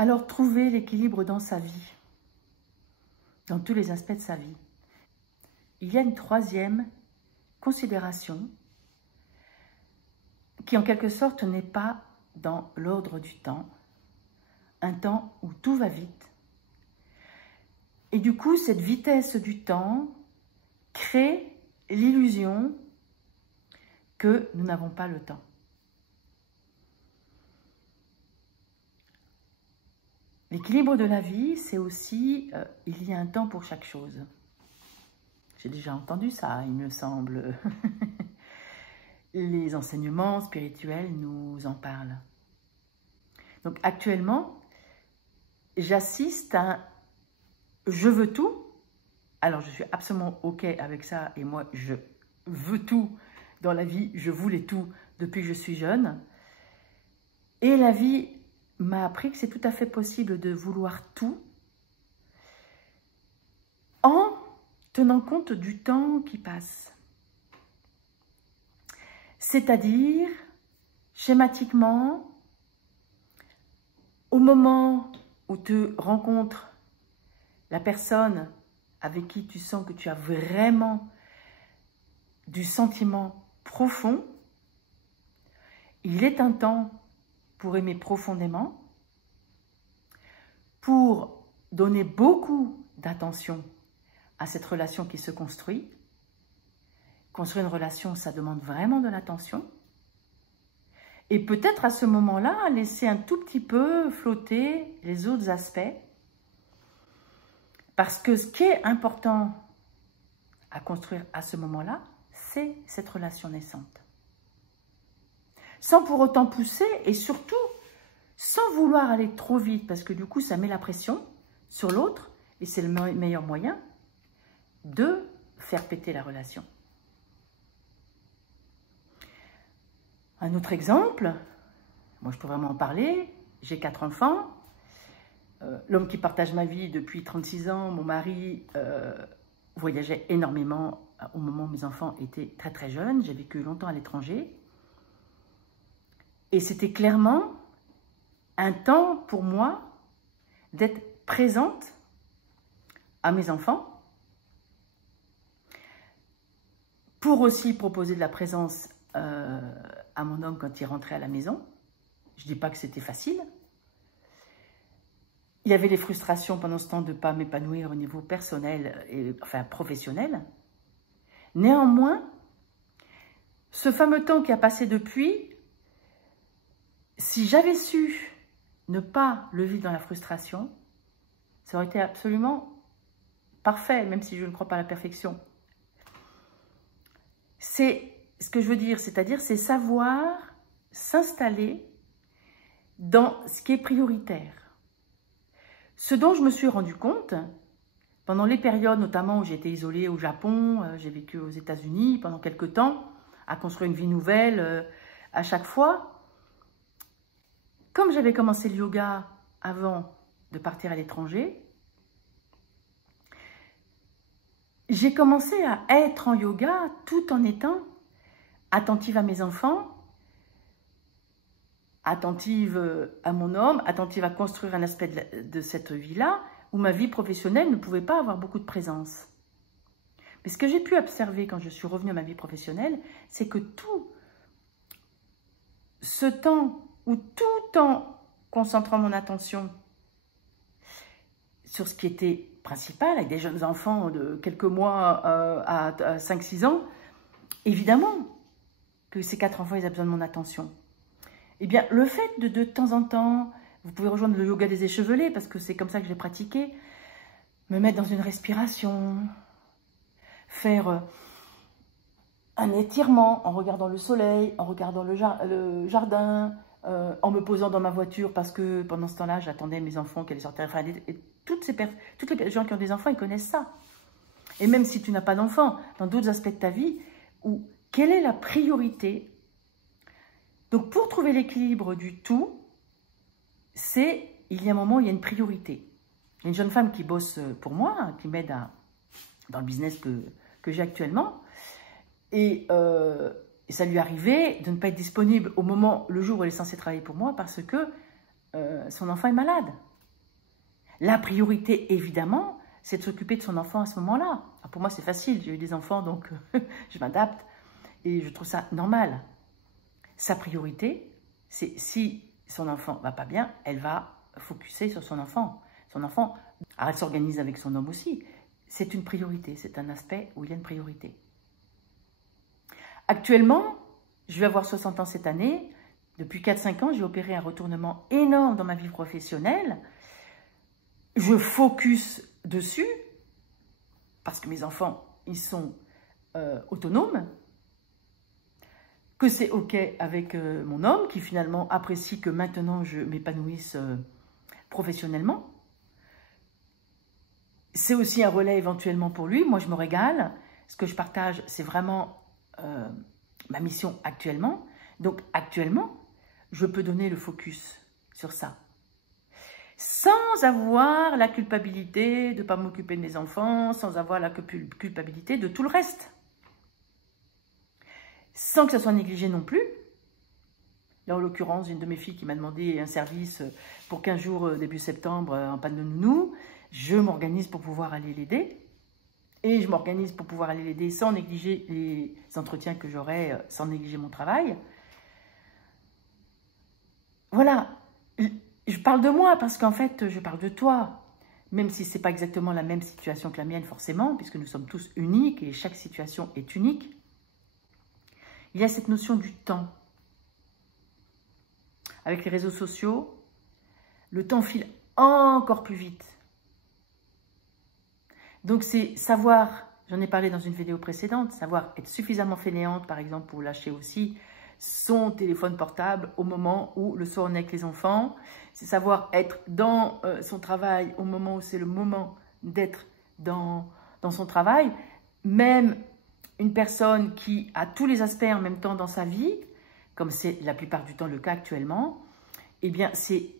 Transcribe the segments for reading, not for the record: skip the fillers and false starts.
Alors, trouver l'équilibre dans sa vie, dans tous les aspects de sa vie. Il y a une troisième considération qui, en quelque sorte, n'est pas dans l'ordre du temps, un temps où tout va vite. Et du coup, cette vitesse du temps crée l'illusion que nous n'avons pas le temps. L'équilibre de la vie, c'est aussi, il y a un temps pour chaque chose. J'ai déjà entendu ça, il me semble. Les enseignements spirituels nous en parlent. Donc actuellement, j'assiste à un « je veux tout ». Alors je suis absolument OK avec ça et moi je veux tout dans la vie, je voulais tout depuis que je suis jeune. Et la vie m'a appris que c'est tout à fait possible de vouloir tout en tenant compte du temps qui passe. C'est-à-dire, schématiquement, au moment où tu rencontres la personne avec qui tu sens que tu as vraiment du sentiment profond, il est un temps pour aimer profondément, pour donner beaucoup d'attention à cette relation qui se construit. Construire une relation, ça demande vraiment de l'attention. Et peut-être à ce moment-là, laisser un tout petit peu flotter les autres aspects. Parce que ce qui est important à construire à ce moment-là, c'est cette relation naissante. Sans pour autant pousser et surtout sans vouloir aller trop vite, parce que du coup, ça met la pression sur l'autre et c'est le meilleur moyen de faire péter la relation. Un autre exemple, moi je peux vraiment en parler, j'ai 4 enfants, l'homme qui partage ma vie depuis 36 ans, mon mari, voyageait énormément au moment où mes enfants étaient très très jeunes, j'ai vécu longtemps à l'étranger, et c'était clairement un temps pour moi d'être présente à mes enfants, pour aussi proposer de la présence à mon homme quand il rentrait à la maison. Je ne dis pas que c'était facile. Il y avait des frustrations pendant ce temps de ne pas m'épanouir au niveau personnel, et, enfin professionnel. Néanmoins, ce fameux temps qui a passé depuis, si j'avais su ne pas le vivre dans la frustration, ça aurait été absolument parfait, même si je ne crois pas à la perfection. C'est ce que je veux dire, c'est-à-dire c'est savoir s'installer dans ce qui est prioritaire. Ce dont je me suis rendu compte, pendant les périodes notamment où j'étais isolée au Japon, j'ai vécu aux États-Unis pendant quelques temps, à construire une vie nouvelle à chaque fois. Comme j'avais commencé le yoga avant de partir à l'étranger, j'ai commencé à être en yoga tout en étant attentive à mes enfants, attentive à mon homme, attentive à construire un aspect de cette vie-là, où ma vie professionnelle ne pouvait pas avoir beaucoup de présence. Mais ce que j'ai pu observer quand je suis revenue à ma vie professionnelle, c'est que tout ce temps, où tout en concentrant mon attention sur ce qui était principal, avec des jeunes enfants de quelques mois à 5-6 ans, évidemment que ces 4 enfants, ils ont besoin de mon attention. Eh bien, le fait de temps en temps, vous pouvez rejoindre le yoga des échevelés, parce que c'est comme ça que je l'ai pratiqué, me mettre dans une respiration, faire un étirement en regardant le soleil, en regardant le jardin, en me posant dans ma voiture, parce que pendant ce temps-là, j'attendais mes enfants qu'elles sortaient. Enfin, toutes les gens qui ont des enfants, ils connaissent ça. Et même si tu n'as pas d'enfants, dans d'autres aspects de ta vie, où quelle est la priorité? Donc, pour trouver l'équilibre du tout, il y a un moment où il y a une priorité. Il y a une jeune femme qui bosse pour moi, hein, qui m'aide dans le business que j'ai actuellement. Et ça lui arrivait de ne pas être disponible le jour où elle est censée travailler pour moi parce que son enfant est malade. La priorité, évidemment, c'est de s'occuper de son enfant à ce moment-là. Pour moi, c'est facile, j'ai eu des enfants, donc je m'adapte et je trouve ça normal. Sa priorité, c'est si son enfant va pas bien, elle va focuser sur son enfant. Son enfant, elle s'organise avec son homme aussi. C'est une priorité, c'est un aspect où il y a une priorité. Actuellement, je vais avoir 60 ans cette année. Depuis 4-5 ans, j'ai opéré un retournement énorme dans ma vie professionnelle. Je focus dessus parce que mes enfants, ils sont autonomes, que c'est OK avec mon homme qui finalement apprécie que maintenant je m'épanouisse professionnellement. C'est aussi un relais éventuellement pour lui. Moi, je me régale. Ce que je partage, c'est vraiment ma mission actuellement. Donc, actuellement, je peux donner le focus sur ça. Sans avoir la culpabilité de ne pas m'occuper de mes enfants, sans avoir la culpabilité de tout le reste. Sans que ça soit négligé non plus. Là, en l'occurrence, j'ai une de mes filles qui m'a demandé un service pour 15 jours début septembre en panne de nounou. Je m'organise pour pouvoir aller l'aider. Et je m'organise pour pouvoir aller l'aider sans négliger les entretiens que j'aurai, sans négliger mon travail. Voilà. Je parle de moi parce qu'en fait, je parle de toi. Même si ce n'est pas exactement la même situation que la mienne, forcément, puisque nous sommes tous uniques et chaque situation est unique. Il y a cette notion du temps. Avec les réseaux sociaux, le temps file encore plus vite. Donc, c'est savoir, j'en ai parlé dans une vidéo précédente, savoir être suffisamment fainéante, par exemple, pour lâcher aussi son téléphone portable au moment où le soir on est avec les enfants. C'est savoir être dans son travail au moment où c'est le moment d'être dans son travail. Même une personne qui a tous les aspects en même temps dans sa vie, comme c'est la plupart du temps le cas actuellement, eh bien, c'est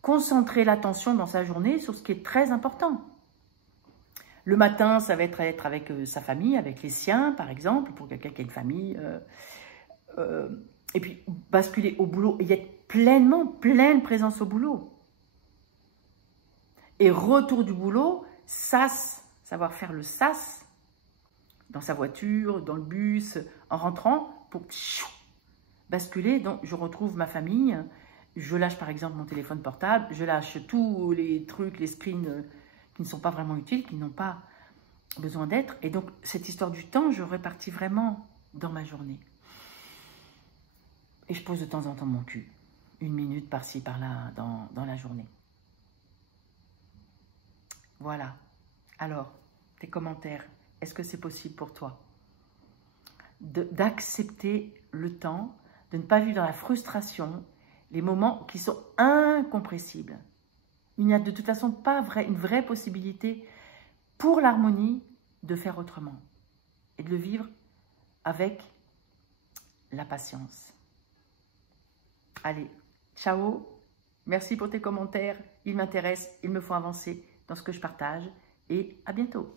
concentrer l'attention dans sa journée sur ce qui est très important. Le matin, ça va être avec sa famille, avec les siens, par exemple, pour quelqu'un qui a une famille. Et puis, basculer au boulot et y être pleine présence au boulot. Et retour du boulot, sas, savoir faire le sas, dans sa voiture, dans le bus, en rentrant, pour basculer. Donc, je retrouve ma famille. Je lâche, par exemple, mon téléphone portable. Je lâche tous les trucs, les screens qui ne sont pas vraiment utiles, qui n'ont pas besoin d'être. Et donc, cette histoire du temps, je répartis vraiment dans ma journée. Et je pose de temps en temps mon cul. 1 minute par-ci, par-là, dans la journée. Voilà. Alors, tes commentaires. Est-ce que c'est possible pour toi d'accepter le temps, de ne pas vivre dans la frustration, les moments qui sont incompressibles? Il n'y a de toute façon pas une vraie possibilité pour l'harmonie de faire autrement et de le vivre avec la patience. Allez, ciao, merci pour tes commentaires, ils m'intéressent, ils me font avancer dans ce que je partage et à bientôt.